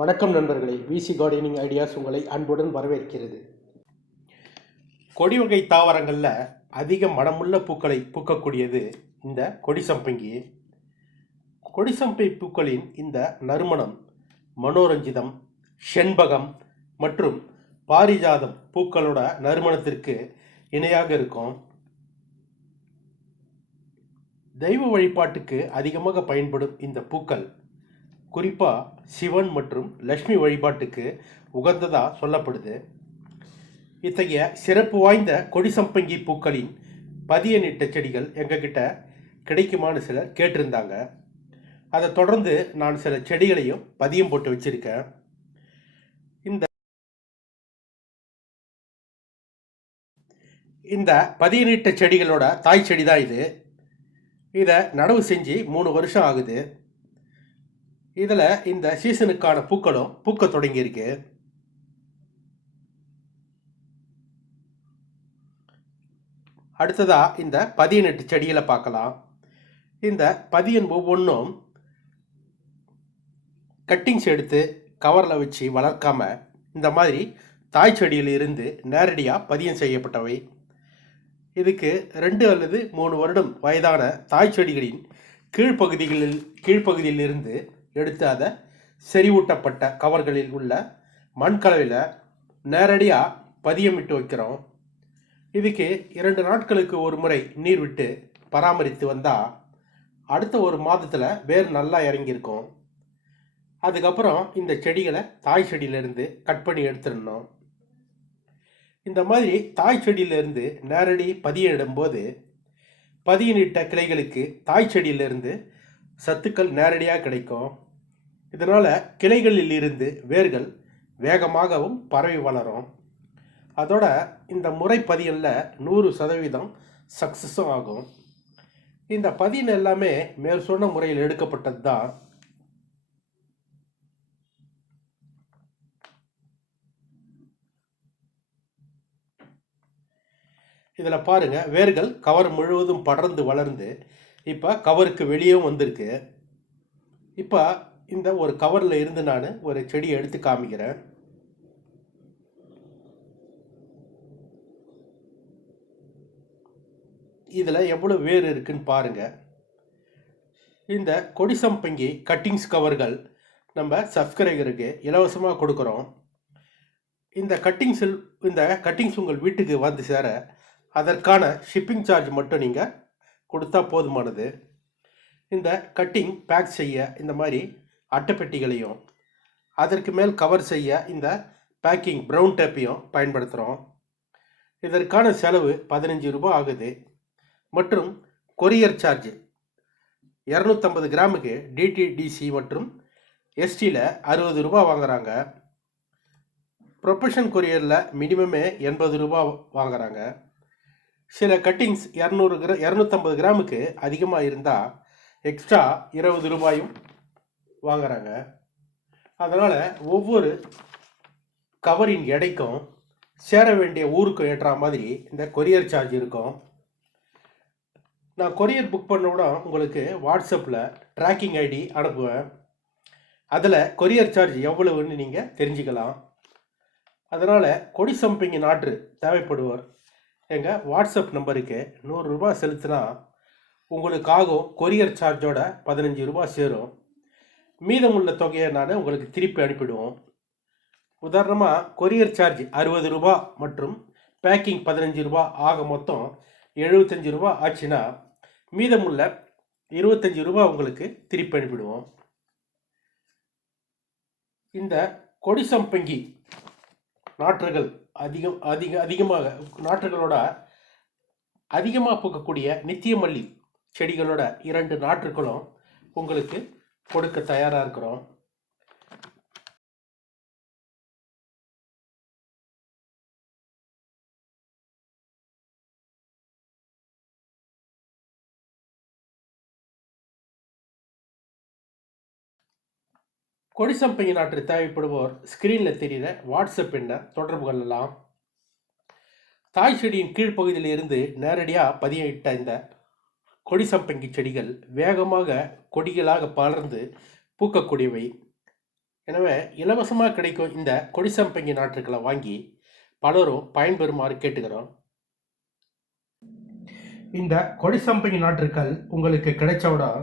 வணக்கம் நண்பர்களே. விசி gardening ideas உங்களை அன்புடன் வரவேற்கிறது. கொடி வகை தாவரங்களில் அதிக மனமுள்ள பூக்களை பூக்கக்கூடியது இந்த கொடிசம்பங்கி கொடிசம்பை பூக்களின் இந்த நறுமணம் மனோரஞ்சிதம் செண்பகம் மற்றும் பாரிஜாதம் பூக்களோட நறுமணத்திற்கு இணையாக இருக்கும். தெய்வ வழிபாட்டுக்கு அதிகமாக பயன்படும் இந்த பூக்கள் குறிப்பாக சிவன் மற்றும் லக்ஷ்மி வழிபாட்டுக்கு உகந்ததாக சொல்லப்படுது. இத்தகைய சிறப்பு வாய்ந்த கொடிசம்பங்கி பூக்களின் பதியனிட்ட செடிகள் எங்ககிட்ட கிடைக்குமான்னு சிலர் கேட்டிருந்தாங்க. அதை தொடர்ந்து நான் சில செடிகளையும் பதியம் போட்டு வச்சிருக்கேன். இந்த இந்த பதியனிட்ட செடிகளோட தாய் செடி தான் இது. இதை நடவு செஞ்சு மூணு வருஷம் ஆகுது. இதில் இந்த சீசனுக்கான பூக்களும் பூக்க தொடங்கியிருக்கு அடுத்ததாக இந்த பதியனெட்டு செடியில் பார்க்கலாம். இந்த பதியன் ஒவ்வொன்றும் கட்டிங்ஸ் எடுத்து கவரில் வச்சு வளர்க்காம இந்த மாதிரி தாய் செடியில் இருந்து நேரடியாக பதியம் செய்யப்பட்டவை. இதுக்கு ரெண்டு அல்லது மூணு வருடம் வயதான தாய் செடிகளின் கீழ்ப்பகுதிகளில் கீழ்ப்பகுதியிலிருந்து எடுத்து அதை செறிவூட்டப்பட்ட கவர்களில் உள்ள மண்கலவையில் நேரடியாக பதியமிட்டு வைக்கிறோம். இதுக்கு இரண்டு நாட்களுக்கு ஒரு முறை நீர் விட்டு பராமரித்து வந்தால் அடுத்த ஒரு மாதத்தில் வேர் நல்லா இறங்கியிருக்கும். அதுக்கப்புறம் இந்த செடிகளை தாய் செடியிலேருந்து கட் பண்ணி எடுத்துடணும். இந்த மாதிரி தாய் செடியிலேருந்து நேரடி பதியிடும்போது பதியினிட்ட கிளைகளுக்கு தாய் செடியிலேருந்து சத்துக்கள் நேரடியாக கிடைக்கும். இதனால் கிளைகளில் இருந்து வேர்கள் வேகமாகவும் பரவி வளரும். அதோட இந்த முறை பதியனில் நூறு சதவீதம் சக்ஸஸும் ஆகும். இந்த பதியன் எல்லாமே மேல் சொன்ன முறையில் எடுக்கப்பட்டது தான். இதில் பாருங்கள் வேர்கள் கவர் முழுவதும் படர்ந்து வளர்ந்து இப்போ கவருக்கு வெளியேவும் வந்திருக்கு. இப்போ இந்த ஒரு கவரில் இருந்து நான் ஒரு செடியை எடுத்து காமிக்கிறேன். இதில் எவ்வளோ வேர் இருக்குன்னு பாருங்கள் இந்த கொடிசம்பங்கி கட்டிங்ஸ் கவர்கள் நம்ம சப்ஸ்கிரைபருக்கு இலவசமாக கொடுக்குறோம். இந்த கட்டிங்ஸில் இந்த கட்டிங்ஸ் உங்கள் வீட்டுக்கு வந்து சேர அதற்கான ஷிப்பிங் சார்ஜ் மட்டும் நீங்கள் கொடுத்தா போதுமானது. இந்த கட்டிங் பேக் செய்ய இந்த மாதிரி அட்டைப்பெட்டிகளையும் அதற்கு மேல் கவர் செய்ய இந்த பேக்கிங் ப்ரௌன் டேப்பையும் பயன்படுத்துகிறோம் இதற்கான செலவு பதினஞ்சு ரூபாய் ஆகுது. மற்றும் கொரியர் சார்ஜ் இரநூத்தம்பது கிராமுக்கு டிடிடிசி மற்றும் எஸ்டியில் அறுபது ரூபா வாங்குறாங்க. ப்ரொஃபஷன் கொரியரில் மினிமமே எண்பது ரூபா வாங்குறாங்க. சில கட்டிங்ஸ் இரநூறு கிரா இரநூத்தம்பது கிராமுக்கு அதிகமாக இருந்தால் எக்ஸ்ட்ரா இருபது ரூபாயும் வாங்குறாங்க. அதனால் ஒவ்வொரு கவரின் எடைக்கும் சேர வேண்டிய ஊருக்கு ஏற்ற மாதிரி இந்த கொரியர் சார்ஜ் இருக்கும். நான் கொரியர் புக் பண்ண கூட உங்களுக்கு வாட்ஸ்அப்பில் ட்ராக்கிங் ஐடி அனுப்புவேன். அதில் கொரியர் சார்ஜ் எவ்வளவுன்னு நீங்கள் தெரிஞ்சுக்கலாம். அதனால் கொடி சம்பிங்க நாற்று தேவைப்படுவோர் எங்கள் வாட்ஸ்அப் நம்பருக்கு நூறுரூபா செலுத்தினா உங்களுக்காகும் கொரியர் சார்ஜோட பதினஞ்சு ரூபா சேரும். மீதமுள்ள தொகையை நான் உங்களுக்கு திருப்பி அனுப்பிடுவோம். உதாரணமாக கொரியர் சார்ஜ் அறுபது ரூபா மற்றும் பேக்கிங் பதினஞ்சு ரூபா ஆக மொத்தம் எழுபத்தஞ்சு ரூபா ஆச்சுன்னா மீதமுள்ள இருபத்தஞ்சி ரூபா உங்களுக்கு திருப்பி அனுப்பிடுவோம். இந்த கொடிசம்பங்கி நாற்றுகள் அதிகம் அதிக அதிகமாக நாற்றுகளோட அதிகமாக பூக்கக்கூடிய நித்திய மல்லி செடிகளோட இரண்டு நாற்றுகளும் உங்களுக்கு கொடுக்க தயாராக இருக்கிறோம். கொடிசம்பங்கி நாற்று தேவைப்படுவோர் ஸ்க்ரீனில் தெரிகிற வாட்ஸ்அப் எண்ணை தொடர்பு கொள்ளலாம் தாய் செடியின் கீழ்ப்பகுதியில் இருந்து நேரடியாக பதியிட்ட இந்த கொடிசம்பங்கி செடிகள் வேகமாக கொடிகளாக பலர்ந்து பூக்கக்கூடியவை. எனவே இலவசமாக கிடைக்கும் இந்த கொடிசம்பங்கி நாற்றுக்களை வாங்கி பலரும் பயன்பெறுமாறு கேட்டுக்கிறோம். இந்த கொடிசம்பங்கி நாற்றுக்கள் உங்களுக்கு கிடைச்சவுடன்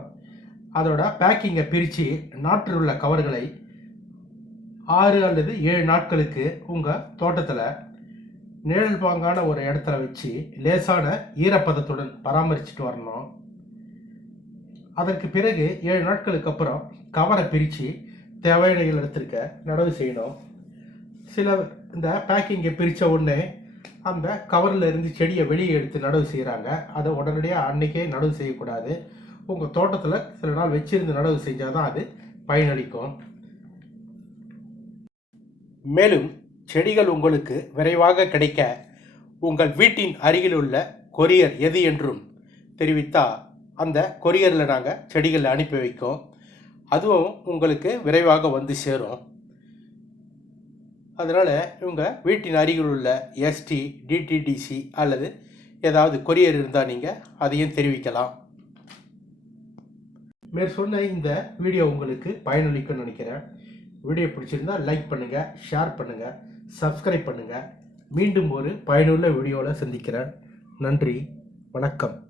அதோட பேக்கிங்கை பிரித்து நாற்றில் உள்ள கவர்களை ஆறு அல்லது ஏழு நாட்களுக்கு உங்கள் தோட்டத்தில் நிழல் பாங்கான ஒரு இடத்துல வச்சு லேசான ஈரப்பதத்துடன் பராமரிச்சுட்டு வரணும். அதற்கு பிறகு ஏழு நாட்களுக்கு அப்புறம் கவரை பிரித்து தேவையான எடுத்திருக்க நடவு செய்யணும். சில இந்த பேக்கிங்கை பிரித்த உடனே அந்த கவரில் இருந்து செடியை வெளியே எடுத்து நடவு செய்கிறாங்க அதை உடனடியாக அன்னைக்கே நடவு செய்யக்கூடாது. உங்கள் தோட்டத்தில் சில நாள் வச்சிருந்து நடவு செஞ்சால் தான் அது பயனளிக்கும். மேலும் செடிகள் உங்களுக்கு விரைவாக கிடைக்க உங்கள் வீட்டின் அருகில் உள்ள கொரியர் எது என்றும் தெரிவித்தால் அந்த கொரியரில் நாங்கள் செடிகளை அனுப்பி வைக்கோம். அதுவும் உங்களுக்கு விரைவாக வந்து சேரும். அதனால் இவங்க வீட்டின் அருகில் உள்ள எஸ்டி டிடிடிசி அல்லது ஏதாவது கொரியர் இருந்தால் நீங்கள் அதையும் தெரிவிக்கலாம். மேற் சொன்ன இந்த வீடியோ உங்களுக்கு பயனளிக்கும்னு நினைக்கிறேன். வீடியோ பிடிச்சிருந்தா லைக் பண்ணுங்கள் ஷேர் பண்ணுங்கள் சப்ஸ்கிரைப் பண்ணுங்கள் மீண்டும் ஒரு பயனுள்ள வீடியோவில் சந்திக்கிறேன். நன்றி. வணக்கம்.